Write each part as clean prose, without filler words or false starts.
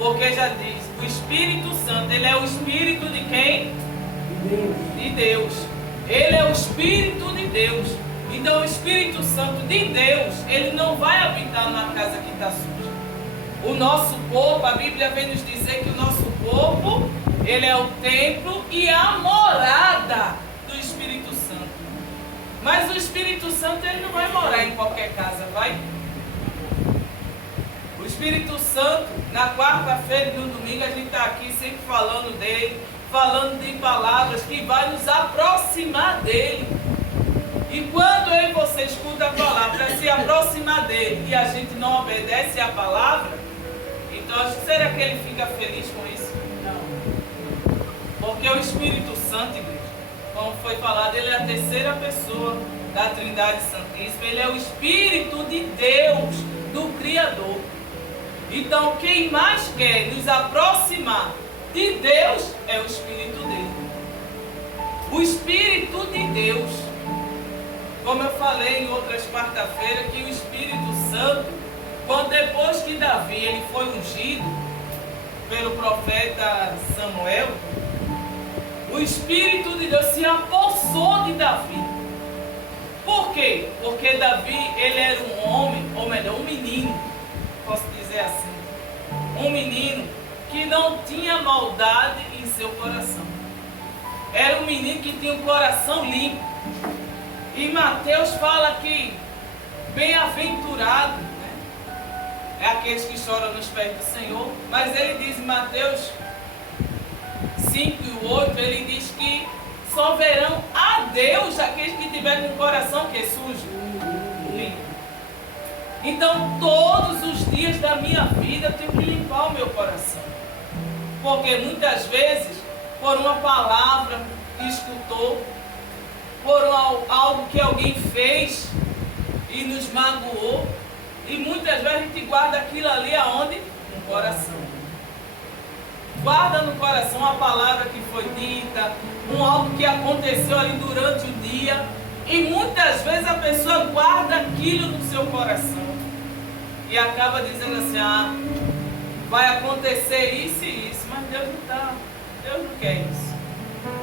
Porque já diz, o Espírito Santo, ele é o Espírito de quem? De Deus. Ele é o Espírito de Deus. Então o Espírito Santo de Deus, ele não vai habitar numa casa que está suja. O nosso corpo, a Bíblia vem nos dizer que o nosso corpo, ele é o templo e a morada do Espírito Santo. Mas o Espírito Santo, ele não vai morar em qualquer casa, vai? O Espírito Santo, na quarta-feira e no domingo, a gente está aqui sempre falando dele, falando de palavras que vai nos aproximar dele. E quando eu e você escuta a palavra para se aproximar dele e a gente não obedece à palavra, então será que ele fica feliz com isso? Não. Porque o Espírito Santo, igreja, como foi falado, ele é a terceira pessoa da Trindade Santíssima. Ele é o Espírito de Deus, do Criador. Então quem mais quer nos aproximar de Deus é o Espírito dele. O Espírito de Deus. Como eu falei em outras quarta-feiras, que o Espírito Santo, quando depois que Davi ele foi ungido pelo profeta Samuel, o Espírito de Deus se apossou de Davi. Por quê? Porque Davi, ele era um homem, ou melhor, um menino, posso dizer assim, um menino que não tinha maldade em seu coração. Era um menino que tinha um coração limpo. E Mateus fala que bem-aventurado, né, é aqueles que choram nos pés do Senhor. Mas ele diz em Mateus 5 e 8, ele diz que só verão a Deus aqueles que tiverem um coração que é sujo, limpo. Então todos os dias da minha vida eu tenho que limpar o meu coração. Porque muitas vezes, por uma palavra que escutou, por algo que alguém fez e nos magoou, e muitas vezes a gente guarda aquilo ali aonde? No coração. Guarda no coração a palavra que foi dita, algo que aconteceu ali durante o dia, e muitas vezes a pessoa guarda aquilo no seu coração e acaba dizendo assim, vai acontecer isso e isso, mas Deus não quer isso.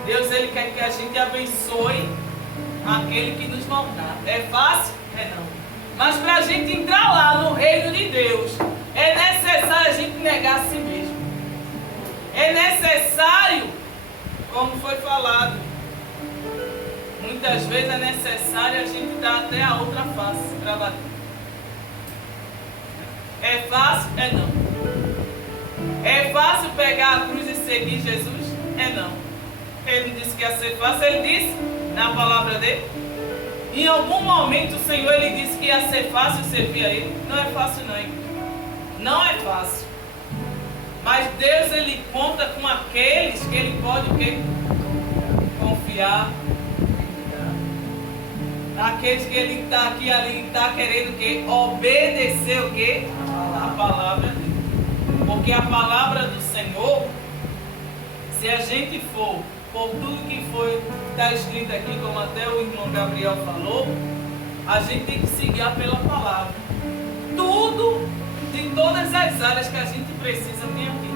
Deus, ele quer que a gente abençoe aquele que nos mandar. É fácil? É não. Mas para a gente entrar lá no reino de Deus, é necessário a gente negar a si mesmo. É necessário, como foi falado, muitas vezes é necessário a gente dar até a outra face para bater. É fácil? É não. É fácil pegar a cruz e seguir Jesus? É não. Ele não disse que ia ser fácil, ele disse na palavra dele. Em algum momento o Senhor ele disse que ia ser fácil servir a ele. Não é fácil não, hein? Não é fácil. Mas Deus ele conta com aqueles que ele pode o quê? Confiar. Aqueles que ele está aqui ali, está querendo o quê? Obedecer o quê? A palavra dele. Porque a palavra do Senhor, se a gente for por tudo que está escrito aqui, como até o irmão Gabriel falou, a gente tem que se guiar pela palavra. Tudo, de todas as áreas que a gente precisa tem aqui.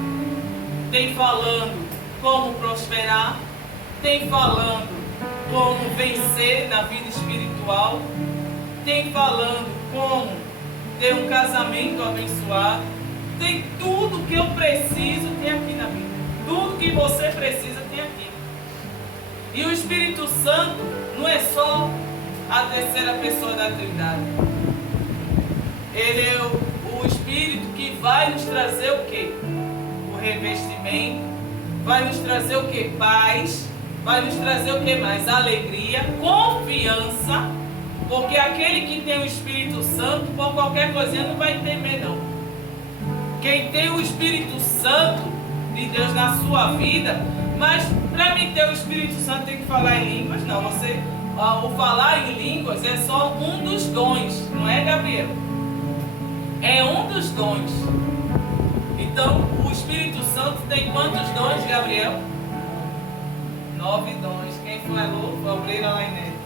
Tem falando como prosperar, tem falando como vencer na vida espiritual, tem falando como ter um casamento abençoado, tem tudo que eu preciso tem aqui na Bíblia. Tudo que você precisa tem aqui. E o Espírito Santo não é só a terceira pessoa da Trindade. Ele é o Espírito que vai nos trazer o quê? O revestimento. Vai nos trazer o quê? Paz. Vai nos trazer o quê mais? Alegria, confiança. Porque aquele que tem o Espírito Santo, por qualquer coisinha não vai temer não. Quem tem o Espírito Santo de Deus na sua vida, mas para mim ter o Espírito Santo tem que falar em línguas, não. O falar em línguas é só um dos dons, não é, Gabriel? É um dos dons. Então o Espírito Santo tem quantos dons, Gabriel? 9 dons. Quem falou? Foi a obreira lá em Neto.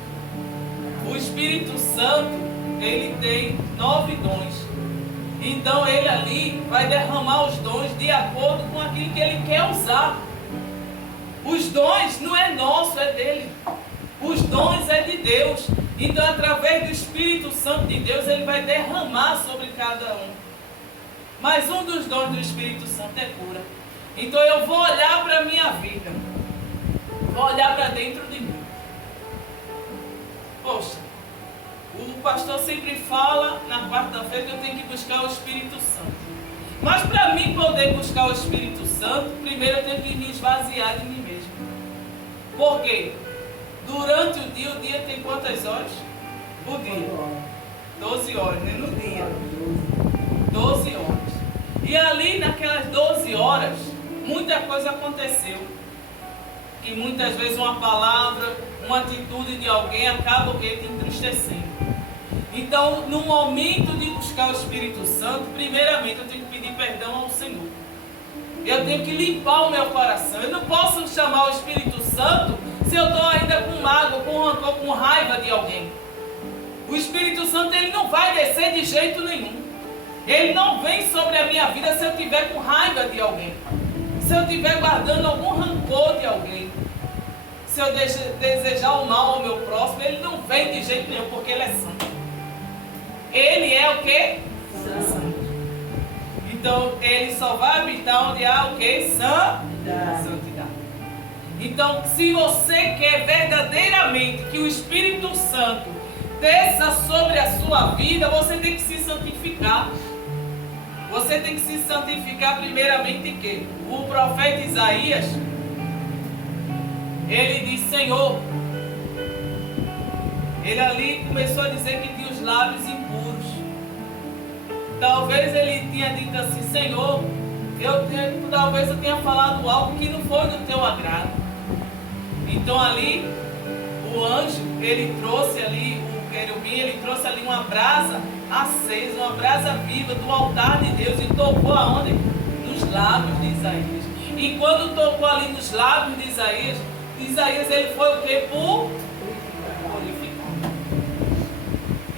O Espírito Santo, ele tem 9 dons. Então ele ali vai derramar os dons de acordo com aquilo que ele quer usar. Os dons não é nosso, é dele. Os dons é de Deus. Então, através do Espírito Santo de Deus, ele vai derramar sobre cada um. Mas um dos dons do Espírito Santo é cura. Então eu vou olhar para a minha vida. Vou olhar para dentro de mim. Poxa, o pastor sempre fala na quarta-feira que eu tenho que buscar o Espírito Santo. Mas para mim poder buscar o Espírito Santo, primeiro eu tenho que me esvaziar de mim mesmo. Por quê? Durante o dia tem quantas horas? O dia. 12 horas, né? No dia. 12 horas. E ali naquelas 12 horas, muita coisa aconteceu. Que muitas vezes uma palavra, uma atitude de alguém acaba o quê? Te entristecendo. Então, no momento de buscar o Espírito Santo, primeiramente eu tenho que pedir perdão ao Senhor. Eu tenho que limpar o meu coração. Eu não posso chamar o Espírito Santo se eu estou ainda com mágoa, com rancor, com raiva de alguém. O Espírito Santo ele não vai descer de jeito nenhum. Ele não vem sobre a minha vida se eu estiver com raiva de alguém. Se eu estiver guardando algum rancor de alguém. Se eu desejar o mal ao meu próximo, ele não vem de jeito nenhum, porque ele é santo. Ele é o quê? Santo. Então, ele só vai habitar onde há o quê? Santidade. Então, se você quer verdadeiramente que o Espírito Santo desça sobre a sua vida, você tem que se santificar. Você tem que se santificar primeiramente em quê? O profeta Isaías, ele diz, Senhor, ele ali começou a dizer que tinha os lábios impuros. Talvez ele tinha dito assim, Senhor, talvez eu tenha falado algo que não foi do teu agrado. Então ali, o anjo, ele trouxe ali, o querubim, ele trouxe ali uma brasa acesa, uma brasa viva do altar de Deus e tocou aonde? Nos lábios de Isaías. E quando tocou ali nos lábios de Isaías ele foi o que? Purificado.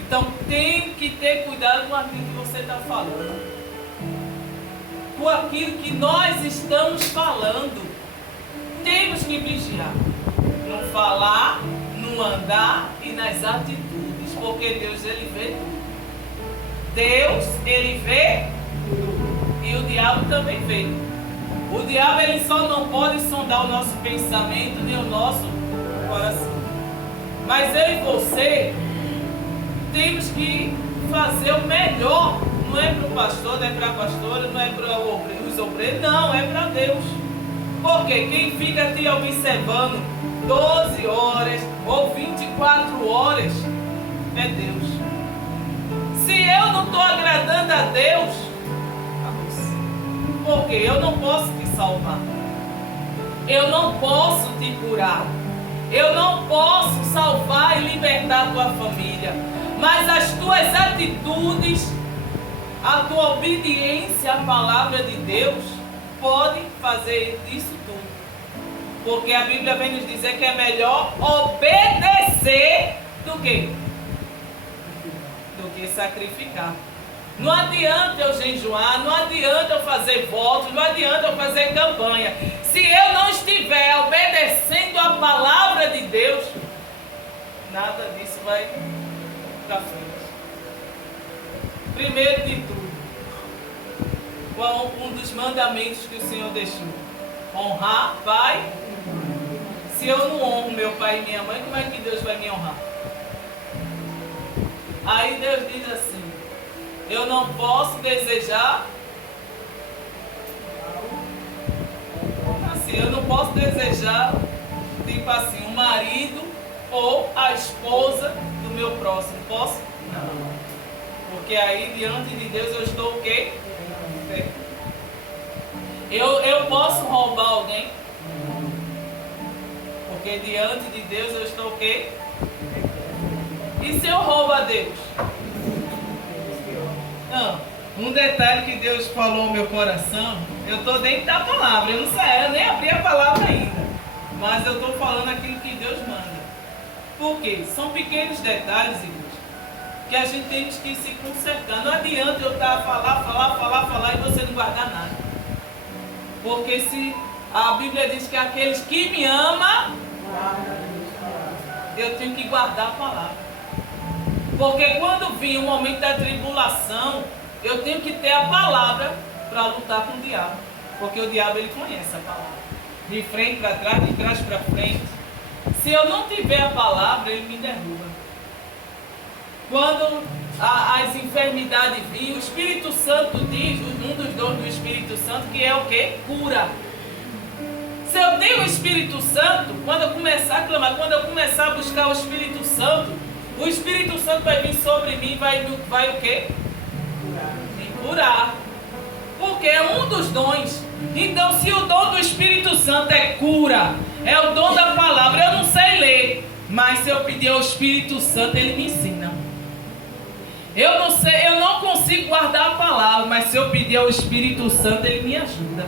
Então tem que ter cuidado com aquilo que você está falando. Com aquilo que nós estamos falando. Temos que vigiar. No falar, no andar e nas atitudes. Porque Deus, ele vê tudo. Deus, ele vê tudo. E o diabo também vê. O diabo, ele só não pode sondar o nosso pensamento nem o nosso coração. Mas eu e você temos que fazer o melhor. Não é para o pastor, não é para a pastora, não é para os obreiros, não, é para Deus. Porque quem fica te observando 12 horas ou 24 horas é Deus. Se eu não estou agradando a Deus, porque eu não posso te salvar, eu não posso te curar, eu não posso salvar e libertar a tua família, mas as tuas atitudes, a tua obediência à palavra de Deus pode fazer isso tudo. Porque a Bíblia vem nos dizer que é melhor obedecer do que sacrificar. Não adianta eu jejuar, não adianta eu fazer votos, não adianta eu fazer campanha. Se eu não estiver obedecendo a palavra de Deus, nada disso vai para frente. Primeiro de tudo, qual um dos mandamentos que o Senhor deixou? Honrar pai. Se eu não honro meu pai e minha mãe, como é que Deus vai me honrar? Aí Deus diz assim, eu não posso desejar, assim, eu não posso desejar, tipo assim, o marido ou a esposa do meu próximo. Posso? Não. Porque aí diante de Deus eu estou o quê? Eu posso roubar alguém? Porque diante de Deus eu estou o quê? E se eu roubo a Deus? Não. Um detalhe que Deus falou no meu coração, eu estou dentro da palavra, eu não sei, eu nem abri a palavra ainda. Mas eu estou falando aquilo que Deus manda. Por quê? São pequenos detalhes, irmãos, que a gente tem que se consertar. Não adianta eu estar a falar e você não guardar nada. Porque se a Bíblia diz que aqueles que me amam, eu tenho que guardar a palavra. Porque quando vir o momento da tribulação, eu tenho que ter a palavra para lutar com o diabo. Porque o diabo, ele conhece a palavra. De frente para trás, de trás para frente. Se eu não tiver a palavra, ele me derruba. Quando as enfermidades virem, o Espírito Santo diz, um dos dons do Espírito Santo, que é o quê? Cura. Se eu tenho o Espírito Santo, quando eu começar a clamar, quando eu começar a buscar o Espírito Santo vai vir sobre mim e vai o quê? Me curar. Porque é um dos dons. Então, se o dom do Espírito Santo é cura, é o dom da palavra, eu não sei ler, mas se eu pedir ao Espírito Santo, ele me ensina. Eu não sei, eu não consigo guardar a palavra, mas se eu pedir ao Espírito Santo, ele me ajuda.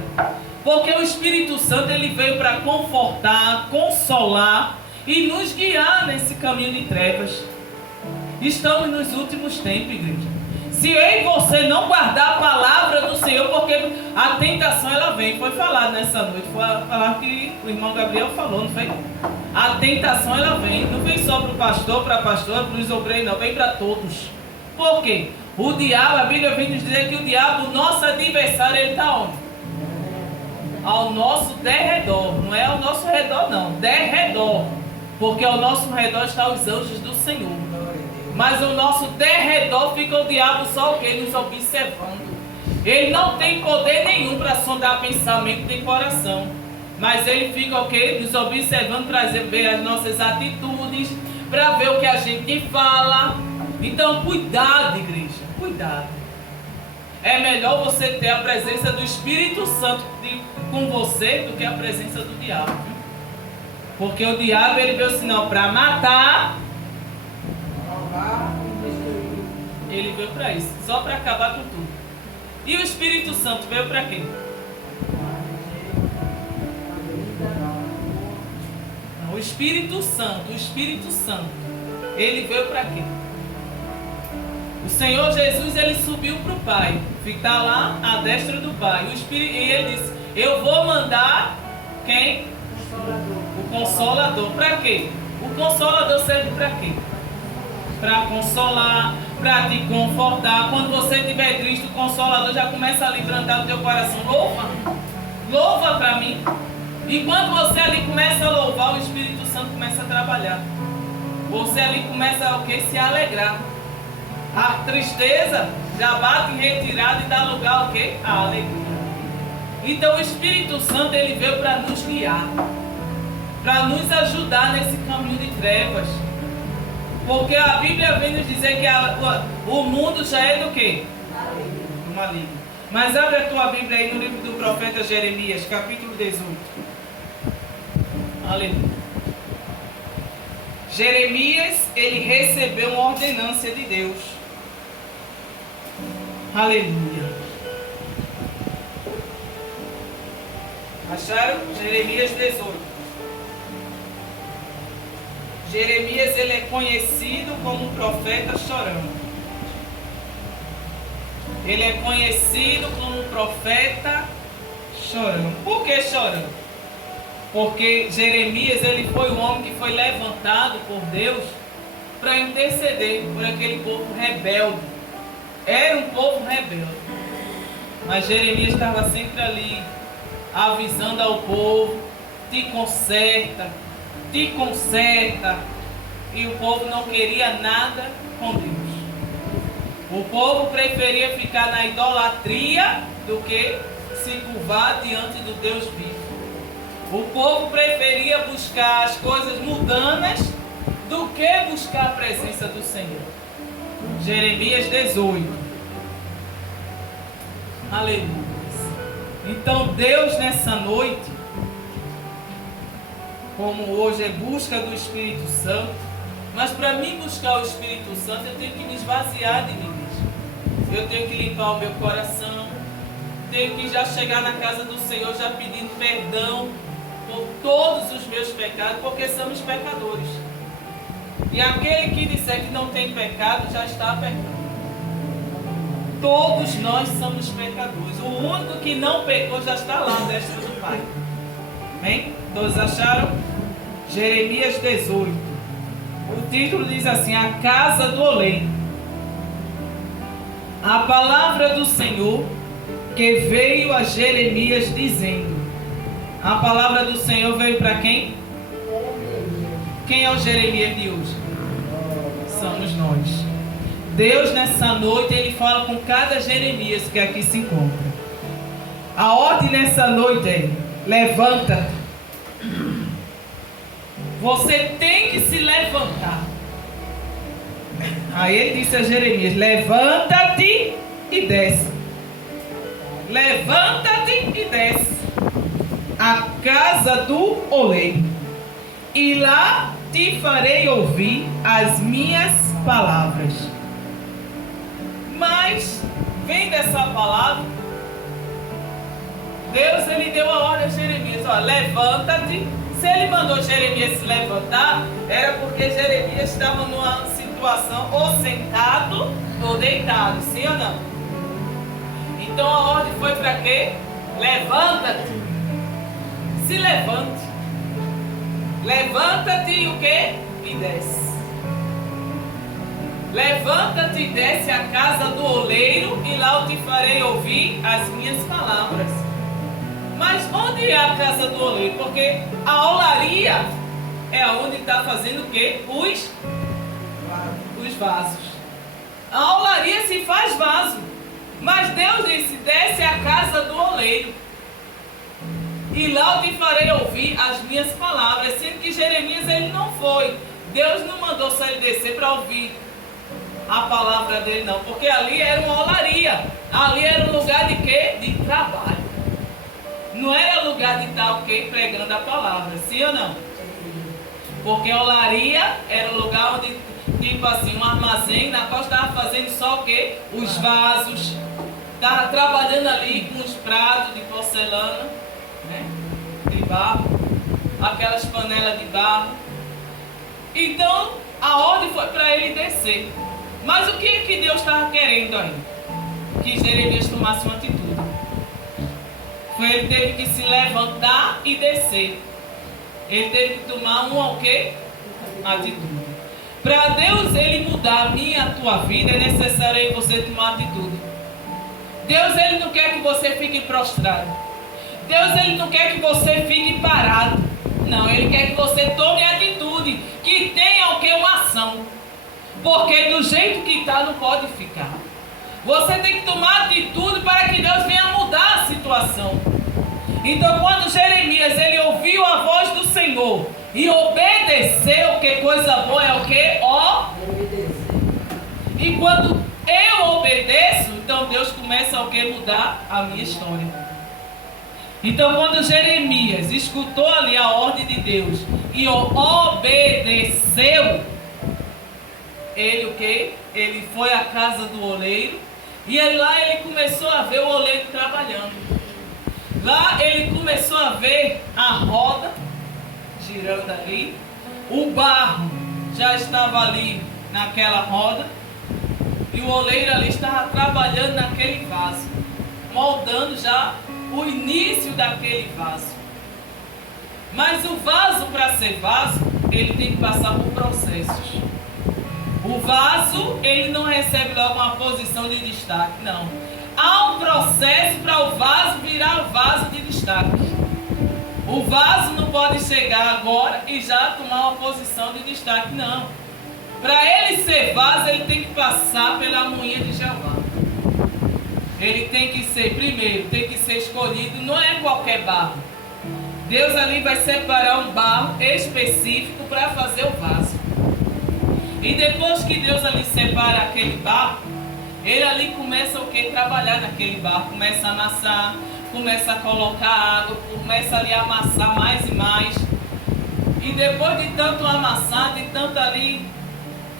Porque o Espírito Santo, ele veio para confortar, consolar e nos guiar nesse caminho de trevas. Estamos nos últimos tempos, igreja. Se eu e você não guardar a palavra do Senhor, porque a tentação ela vem, foi falado nessa noite, foi falar que o irmão Gabriel falou, não foi? A tentação ela vem, não vem só para o pastor, para a pastora, para os obreiros, não, vem para todos. Por quê? O diabo, a Bíblia vem nos dizer que o diabo, o nosso adversário, ele está onde? Ao nosso derredor, não é ao nosso redor não, derredor, porque ao nosso redor estão os anjos do Senhor. Mas ao nosso derredor fica o diabo só o quê? Nos observando. Ele não tem poder nenhum para sondar pensamento e coração. Mas ele fica o quê? Nos observando para ver as nossas atitudes, para ver o que a gente fala. Então cuidado, igreja, cuidado. É melhor você ter a presença do Espírito Santo com você do que a presença do diabo. Porque o diabo, ele veio senão para matar. Ele veio para isso, só para acabar com tudo. E o Espírito Santo veio para quê? Não, o Espírito Santo, ele veio para quê? O Senhor Jesus, ele subiu para o Pai, ficar lá à destra do Pai. E ele disse: eu vou mandar quem? O Consolador. Para quê? O Consolador serve para quê? Para consolar, para te confortar. Quando você estiver triste, o Consolador já começa a levantar do teu coração. Louva para mim. E quando você ali começa a louvar, o Espírito Santo começa a trabalhar. Você ali começa o quê? Se alegrar. A tristeza já bate em retirada e dá lugar ao quê? A alegria. Então o Espírito Santo, ele veio para nos guiar, para nos ajudar nesse caminho de trevas. Porque a Bíblia vem nos dizer que o mundo já é do quê? Maligno. Mas abre a tua Bíblia aí no livro do profeta Jeremias, capítulo 18. Aleluia. Jeremias, ele recebeu uma ordenância de Deus. Aleluia. Acharam? Jeremias 18. Jeremias, ele é conhecido como profeta chorão. Ele é conhecido como profeta chorão. Por que chorão? Porque Jeremias, ele foi um homem que foi levantado por Deus para interceder por aquele povo rebelde. Era um povo rebelde. Mas Jeremias estava sempre ali, avisando ao povo: te conserta. E o povo não queria nada com Deus. O povo preferia ficar na idolatria do que se curvar diante do Deus vivo. O povo preferia buscar as coisas mundanas do que buscar a presença do Senhor. Jeremias 18. Aleluia. Então Deus, nessa noite, como hoje é busca do Espírito Santo, mas para mim buscar o Espírito Santo, eu tenho que me esvaziar de mim mesmo. Eu tenho que limpar o meu coração, tenho que já chegar na casa do Senhor já pedindo perdão por todos os meus pecados, porque somos pecadores. E aquele que disser que não tem pecado já está pecando. Todos nós somos pecadores. O único que não pecou já está lá, destra do Pai. Amém? Todos acharam? Jeremias 18. O título diz assim: a casa do oleiro. A palavra do Senhor que veio a Jeremias dizendo. A palavra do Senhor veio para quem? Quem é o Jeremias de hoje? Somos nós. Deus nessa noite, Ele fala com cada Jeremias que aqui se encontra. A ordem nessa noite é: levanta. Você tem que se levantar. Aí Ele disse a Jeremias: levanta-te e desce. Levanta-te e desce a casa do oleiro, e lá te farei ouvir as minhas palavras. Mas, vem dessa palavra, Deus Ele deu a ordem a Jeremias: ó, levanta-te. Se Ele mandou Jeremias se levantar, era porque Jeremias estava numa situação ou sentado ou deitado, sim ou não? Então a ordem foi para quê? Levanta-te. Se levante. Levanta-te e o quê? E desce. Levanta-te e desce à casa do oleiro, e lá eu te farei ouvir as minhas palavras. Mas onde é a casa do oleiro? Porque a olaria é onde está fazendo o quê? Os vasos. A olaria se faz vaso. Mas Deus disse: desce à casa do oleiro, e lá eu te farei ouvir as minhas palavras. Sendo que Jeremias ele não foi. Deus não mandou só ele descer para ouvir a palavra dele, não. Porque ali era uma olaria. Ali era um lugar de quê? De trabalho. Não era lugar de estar o quê? Pregando a palavra. Sim ou não? Porque a olaria era um lugar onde, tipo assim, um armazém na qual estava fazendo só o quê? Os vasos. Estava trabalhando ali com os pratos de porcelana, né? De barro, aquelas panelas de barro. Então a ordem foi para ele descer. Mas o que Deus estava querendo aí? Que Jeremias tomasse uma atitude. Ele teve que se levantar e descer. Ele teve que tomar uma o quê? Atitude. Para Deus ele mudar a minha e a tua vida, é necessário você tomar atitude. Deus ele não quer que você fique prostrado. Deus ele não quer que você fique parado. Não, ele quer que você tome atitude, que tenha o que? Uma ação. Porque do jeito que está não pode ficar. Você tem que tomar atitude para que Deus venha mudar a situação. Então quando Jeremias ele ouviu a voz do Senhor e obedeceu, que coisa boa é o que? E quando eu obedeço, então Deus começa a o que? Mudar a minha história. Então quando Jeremias escutou ali a ordem de Deus e obedeceu, ele o que? Ele foi à casa do oleiro, e lá ele começou a ver o oleiro trabalhando. Lá ele começou a ver a roda girando ali. O barro já estava ali naquela roda, e o oleiro ali estava trabalhando naquele vaso, moldando já o início daquele vaso. Mas o vaso, para ser vaso, ele tem que passar por processos. O vaso, ele não recebe logo uma posição de destaque, não. Há um processo para o vaso virar o vaso de destaque. O vaso não pode chegar agora e já tomar uma posição de destaque, não. Para ele ser vaso, ele tem que passar pela moinha de Jeová. Ele tem que ser, primeiro, tem que ser escolhido, não é qualquer barro. Deus ali vai separar um barro específico para fazer o vaso. E depois que Deus ali separa aquele barro, ele ali começa o que? Trabalhar naquele barro, começa a amassar, começa a colocar água, começa ali a amassar mais e mais. E depois de tanto amassar, de tanto ali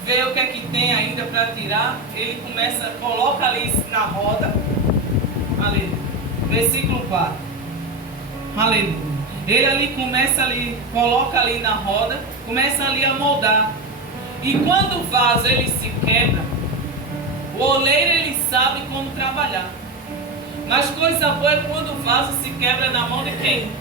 ver o que é que tem ainda para tirar, ele começa, coloca ali na roda, aleluia, versículo 4, aleluia. Ele ali começa ali, coloca ali na roda, começa ali a moldar. E quando o vaso ele se quebra, o oleiro ele sabe como trabalhar. Mas coisa boa é quando o vaso se quebra na mão de quem?